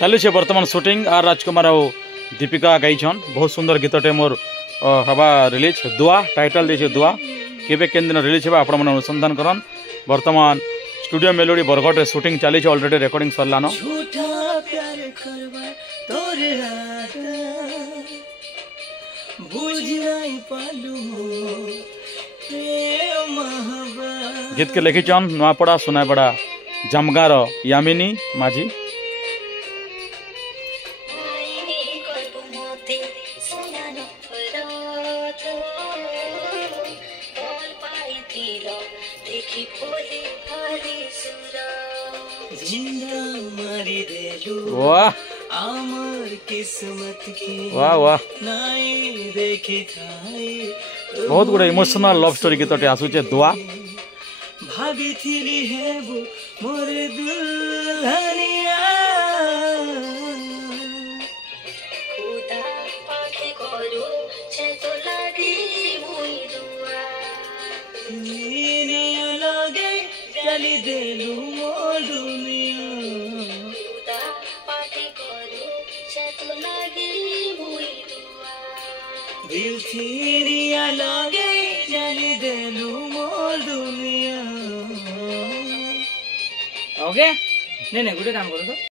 चली बर्तमान shooting are राजकुमार और दीपिका गाइछन बहुत सुंदर गीतटे मोर हवा रिलीज दुआ टाइटल दे दुआ केबे केन दिन रिलीज होगा आपण मन अनुसंधान करन। वर्तमान स्टूडियो मेलोडी बरगढ़ रे शूटिंग चली ऑलरेडी रिकॉर्डिंग सरलानो। गीत के लिखिछन नुआपड़ा सुनापड़ा जमगार यामिनी माझी। वाह वाह वाह बहुत गुड़े इमोशनल लव स्टोरी गीतटे आसुचे दुआ। ओके नहीं गुटे काम करो तो।